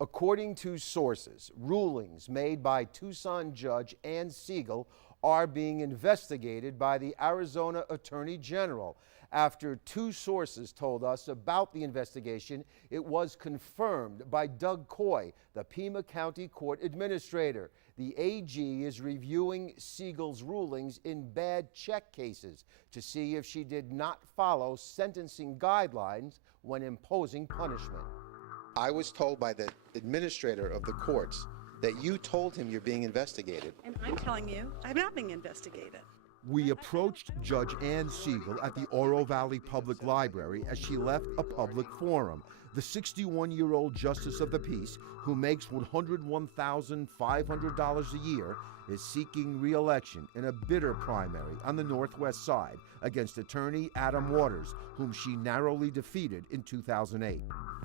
According to sources, rulings made by Tucson Judge Ann Siegel are being investigated by the Arizona Attorney General. After two sources told us about the investigation, it was confirmed by Doug Coy, the Pima County Court Administrator. The AG is reviewing Siegel's rulings in bad check cases to see if she did not follow sentencing guidelines when imposing punishment. I was told by the administrator of the courts that you told him you're being investigated. And I'm telling you, I'm not being investigated. We approached Judge Ann Siegel at the Oro Valley Public Library as she left a public forum. The 61-year-old Justice of the Peace, who makes $101,500 a year, is seeking re-election in a bitter primary on the Northwest Side against attorney Adam Waters, whom she narrowly defeated in 2008.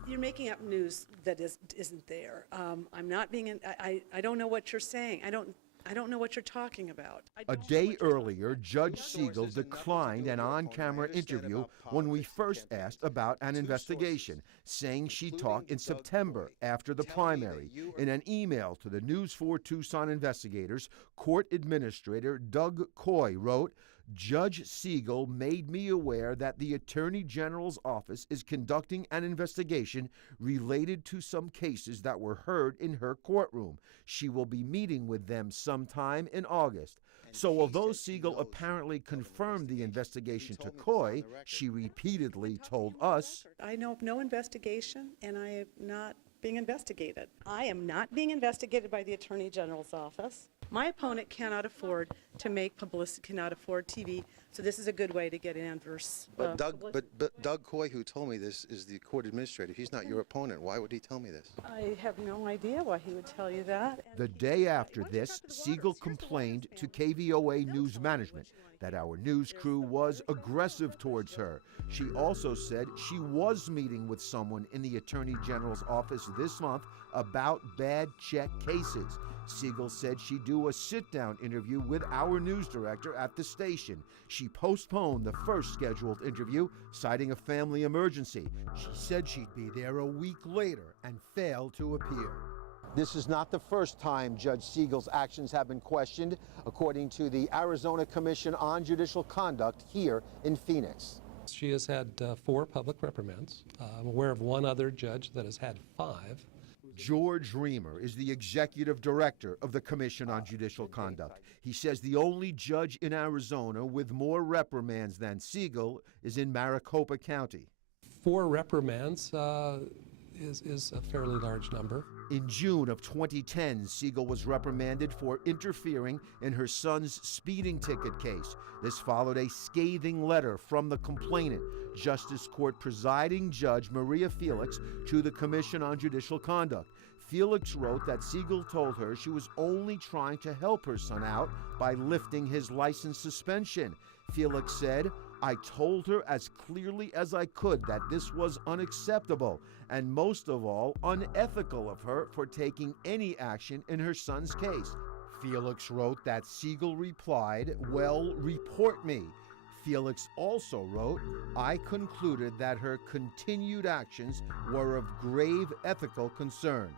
You're making up news that isn't there. I'm not being. I don't know what you're saying. I don't know what you're talking about. A day earlier, Judge Siegel declined an on-camera interview when we first asked about an investigation, saying she'd talk in September after the primary. In an email to the News 4 Tucson Investigators, Court Administrator Doug Coy wrote, "Judge Siegel made me aware that the Attorney General's office is conducting an investigation related to some cases that were heard in her courtroom. She will be meeting with them sometime in August." So although Siegel apparently confirmed the investigation to Coy, she repeatedly told us, "I know of no investigation, and I am not being investigated. I am not being investigated by the Attorney General's office. My opponent cannot afford to make publicity, cannot afford TV, so this is a good way to get an adverse publicity. But Doug Coy, who told me this, is the court administrator. He's not your opponent. Why would he tell me this? I have no idea why he would tell you that. The day after this, Siegel complained to KVOA News Management that our news crew was aggressive towards her. She also said she was meeting with someone in the Attorney General's office this month about bad check cases. Siegel said she'd do a sit-down interview with our news director at the station. She postponed the first scheduled interview, citing a family emergency. She said she'd be there a week later and failed to appear. This is not the first time Judge Siegel's actions have been questioned, according to the Arizona Commission on Judicial Conduct here in Phoenix. She has had 4 public reprimands. I'm aware of one other judge that has had 5. George Reamer is the executive director of the Commission on Judicial Conduct. He says the only judge in Arizona with more reprimands than Siegel is in Maricopa County. 4 reprimands is a fairly large number. In June of 2010, Siegel was reprimanded for interfering in her son's speeding ticket case. This followed a scathing letter from the complainant, Justice Court presiding Judge Maria Felix, to the Commission on Judicial Conduct. Felix wrote that Siegel told her she was only trying to help her son out by lifting his license suspension. Felix said, "I told her as clearly as I could that this was unacceptable and most of all unethical of her for taking any action in her son's case." Felix wrote that Siegel replied, "Well, report me." Felix also wrote, "I concluded that her continued actions were of grave ethical concern."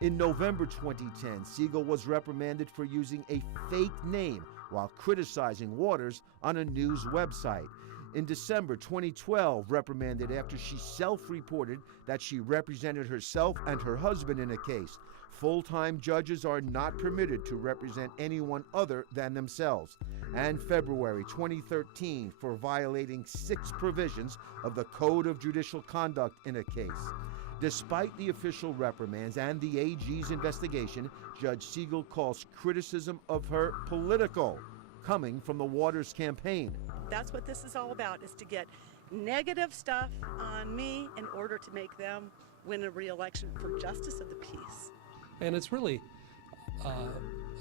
In November 2010, Siegel was reprimanded for using a fake name while criticizing Waters on a news website. In December 2012, reprimanded after she self-reported that she represented herself and her husband in a case. Full-time judges are not permitted to represent anyone other than themselves. And February 2013 for violating 6 provisions of the Code of Judicial Conduct in a case. Despite the official reprimands and the AG's investigation, Judge Siegel calls criticism of her political, coming from the Waters campaign. That's what this is all about, is to get negative stuff on me in order to make them win a re-election for Justice of the Peace. And it's really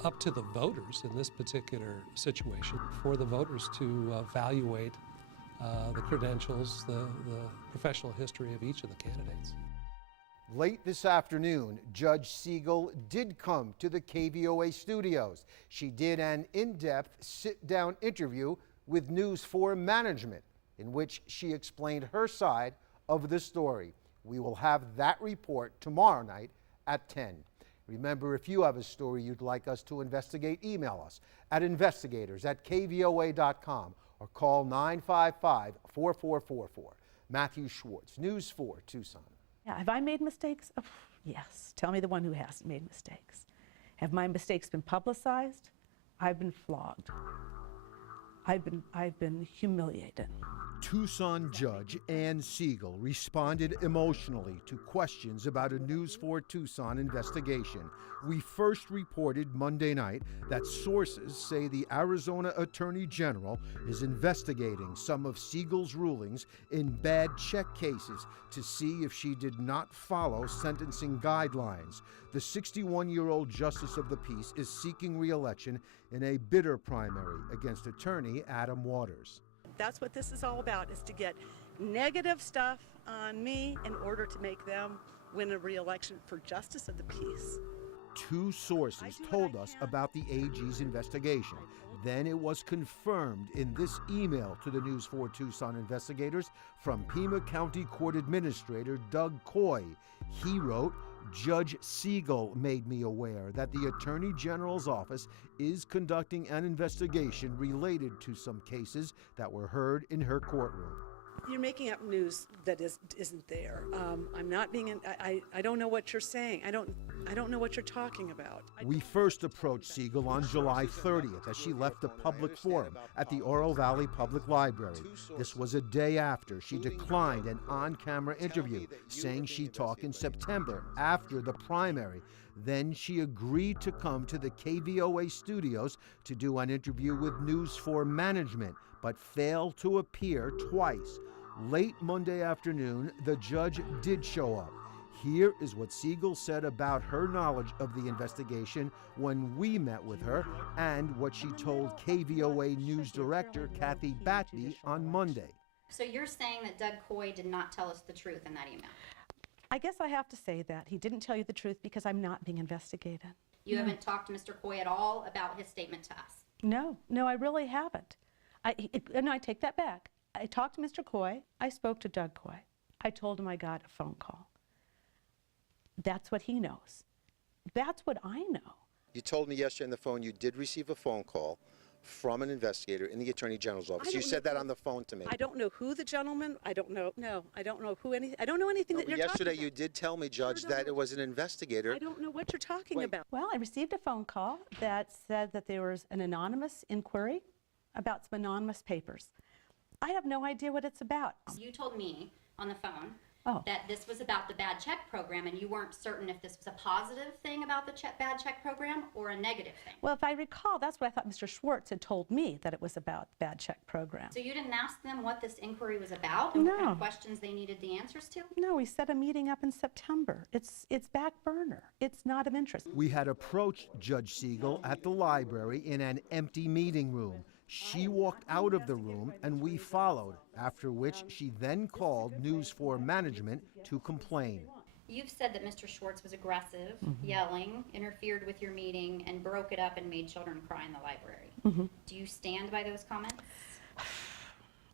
up to the voters in this particular situation, for the voters to evaluate the credentials, the professional history of each of the candidates. Late this afternoon, Judge Siegel did come to the KVOA studios. She did an in-depth sit-down interview with News 4 management, in which she explained her side of the story. We will have that report tomorrow night at 10. Remember, if you have a story you'd like us to investigate, email us at investigators@kvoa.com or call 955-4444. Matthew Schwartz, News 4 Tucson. Yeah, have I made mistakes? Oh, yes. Tell me the one who hasn't made mistakes. Have my mistakes been publicized? I've been flogged. I've been humiliated. Tucson Judge Ann Siegel responded emotionally to questions about a News 4 Tucson investigation. We first reported Monday night that sources say the Arizona Attorney General is investigating some of Siegel's rulings in bad check cases to see if she did not follow sentencing guidelines. The 61-year-old Justice of the Peace is seeking re-election in a bitter primary against attorney Adam Waters. That's what this is all about, is to get negative stuff on me in order to make them win a re-election for Justice of the Peace. Two sources told us about the AG's investigation. Then it was confirmed in this email to the News 4 Tucson investigators from Pima County Court Administrator Doug Coy. He wrote, Judge Siegel made me aware that the Attorney General's office is conducting an investigation related to some cases that were heard in her courtroom. You're making up news that isn't there. I'm not being. I don't know what you're saying. I don't know what you're talking about. We first approached Siegel on July 30th as she left the public forum at the Oro Valley Public Library. This was a day after she declined an on-camera interview, saying she'd talk in September after the primary. Then she agreed to come to the KVOA studios to do an interview with News 4 management, but failed to appear twice. Late Monday afternoon, the judge did show up. Here is what Siegel said about her knowledge of the investigation when we met with her, and what she told KVOA News Director Kathy Batney on Monday. So you're saying that Doug Coy did not tell us the truth in that email? I guess I have to say that. He didn't tell you the truth because I'm not being investigated. You haven't talked to Mr. Coy at all about his statement to us? No, I really haven't. No, I take that back. I talked to Mr. Coy. I spoke to Doug Coy. I told him I got a phone call. That's what he knows. That's what I know. You told me yesterday on the phone you did receive a phone call from an investigator in the Attorney General's office. You said that on the phone to me. I don't know who the gentleman. I don't know. No, I don't know who any. I don't know anything that you're talking about. Yesterday you did tell me, Judge, that it was an investigator. I don't know what you're talking about. Well, I received a phone call that said that there was an anonymous inquiry about some anonymous papers. I have no idea what it's about. You told me on the phone Oh. that this was about the bad check program, and you weren't certain if this was a positive thing about the bad check program or a negative thing. Well, if I recall, that's what I thought Mr. Schwartz had told me, that it was about the bad check program. So you didn't ask them what this inquiry was about and what kind of questions they needed the answers to? No, we set a meeting up in September. It's back burner. It's not of interest. We had approached Judge Siegel at the library in an empty meeting room. She walked out of the room and we followed, after which she then called News 4 management to complain. You've said that Mr. Schwartz was aggressive, yelling, interfered with your meeting, and broke it up and made children cry in the library. Do you stand by those comments?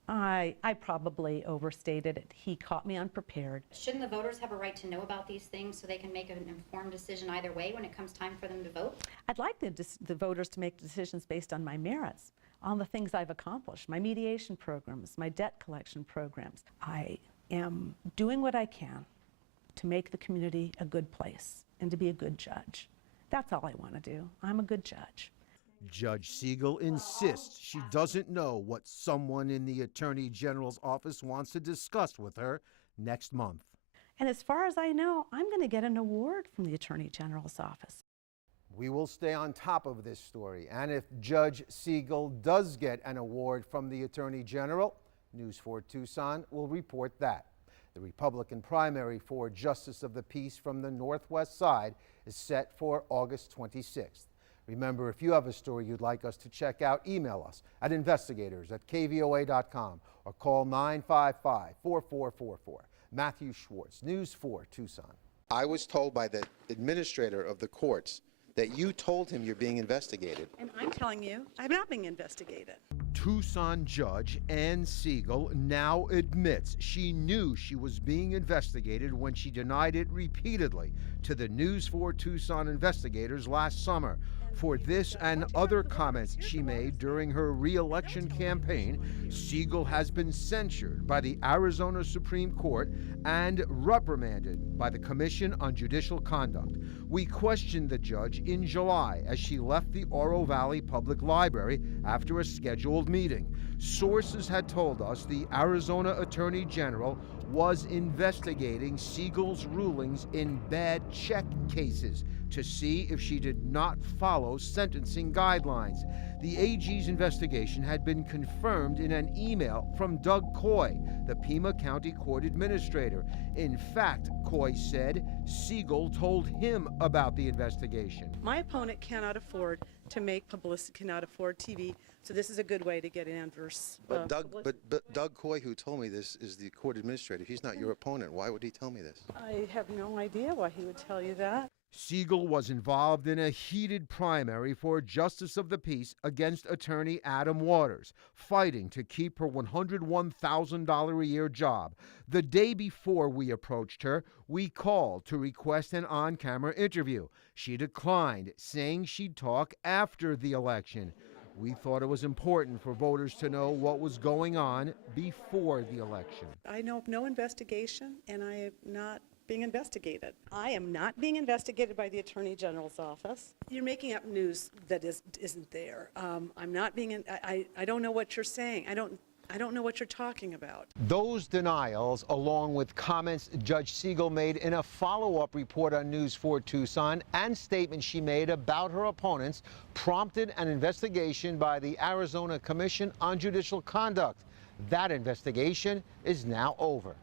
I probably overstated it. He caught me unprepared. Shouldn't the voters have a right to know about these things so they can make an informed decision either way when it comes time for them to vote? I'd like the voters to make decisions based on my merits, on the things I've accomplished, my mediation programs, my debt collection programs. I am doing what I can to make the community a good place and to be a good judge. That's all I want to do. I'm a good judge. Judge Siegel insists she doesn't know what someone in the Attorney General's office wants to discuss with her next month. And as far as I know, I'm going to get an award from the Attorney General's office. We will stay on top of this story, and if Judge Siegel does get an award from the Attorney General, News 4 Tucson will report that. The Republican primary for Justice of the Peace from the Northwest Side is set for August 26th. Remember, if you have a story you'd like us to check out, email us at investigators@kvoa.com or call 955-4444. Matthew Schwartz, News 4 Tucson. I was told by the administrator of the courts that you told him you're being investigated. And I'm telling you, I'm not being investigated. Tucson judge Ann Siegel now admits she knew she was being investigated when she denied it repeatedly to the News 4 Tucson Investigators last summer. For this and other comments she made during her re-election campaign, Siegel has been censured by the Arizona Supreme Court and reprimanded by the Commission on Judicial Conduct. We questioned the judge in July as she left the Oro Valley Public Library after a scheduled meeting. Sources had told us the Arizona Attorney General was investigating Siegel's rulings in bad check cases to see if she did not follow sentencing guidelines. The AG's investigation had been confirmed in an email from Doug Coy, the Pima County Court Administrator. In fact, Coy said Siegel told him about the investigation. My opponent cannot afford to make publicity, cannot afford TV, so this is a good way to get an adverse But publicity. Doug Coy, who told me this, is the court administrator. He's not your opponent. Why would he tell me this? I have no idea why he would tell you that. Siegel was involved in a heated primary for Justice of the Peace against attorney Adam Waters, fighting to keep her $101,000 a year job. The day before we approached her, we called to request an on-camera interview. She declined, saying she'd talk after the election. We thought it was important for voters to know what was going on before the election. I know of no investigation, and I am not being investigated. I am not being investigated by the Attorney General's office. You're making up news that isn't there. I'm not being. I don't know what you're saying. I don't know what you're talking about. Those denials, along with comments Judge Siegel made in a follow-up report on News 4 Tucson and statements she made about her opponents, prompted an investigation by the Arizona Commission on Judicial Conduct. That investigation is now over.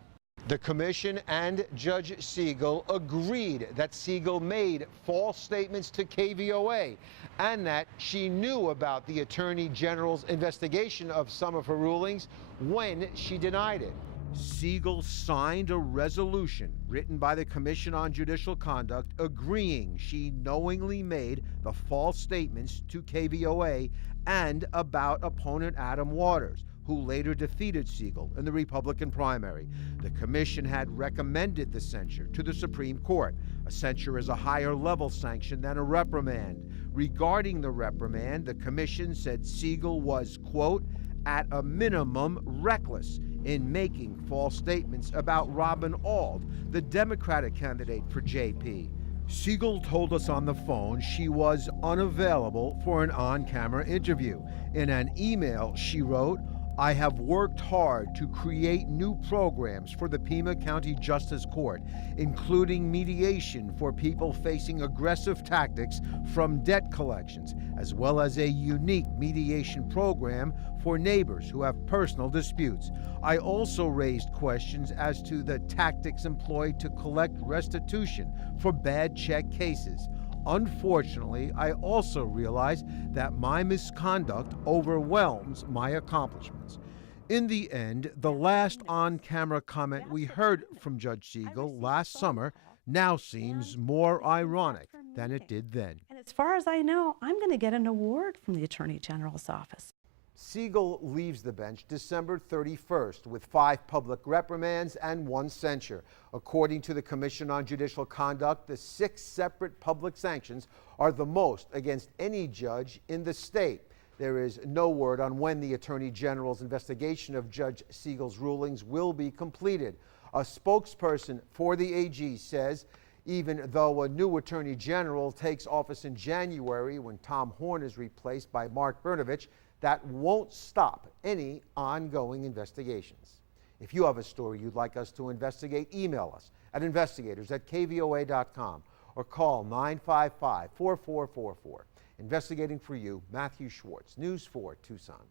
The commission and Judge Siegel agreed that Siegel made false statements to KVOA and that she knew about the Attorney General's investigation of some of her rulings when she denied it. Siegel signed a resolution written by the Commission on Judicial Conduct agreeing she knowingly made the false statements to KVOA and about opponent Adam Waters, who later defeated Siegel in the Republican primary. The commission had recommended the censure to the Supreme Court. A censure is a higher level sanction than a reprimand. Regarding the reprimand, the commission said Siegel was, quote, at a minimum reckless in making false statements about Robin Auld, the Democratic candidate for JP. Siegel told us on the phone she was unavailable for an on-camera interview. In an email, she wrote, I have worked hard to create new programs for the Pima County Justice Court, including mediation for people facing aggressive tactics from debt collections, as well as a unique mediation program for neighbors who have personal disputes. I also raised questions as to the tactics employed to collect restitution for bad check cases. Unfortunately, I also realize that my misconduct overwhelms my accomplishments. In the end, the last on-camera comment we heard from Judge Siegel last summer now seems more ironic than it did then. And as far as I know, I'm going to get an award from the Attorney General's office. Siegel leaves the bench December 31st with 5 public reprimands and 1 censure. According to the Commission on Judicial Conduct, the 6 separate public sanctions are the most against any judge in the state. There is no word on when the Attorney General's investigation of Judge Siegel's rulings will be completed. A spokesperson for the AG says even though a new Attorney General takes office in January when Tom Horn is replaced by Mark Brnovich, that won't stop any ongoing investigations. If you have a story you'd like us to investigate, email us at investigators@kvoa.com or call 955-4444. Investigating for you, Matthew Schwartz, News 4 Tucson.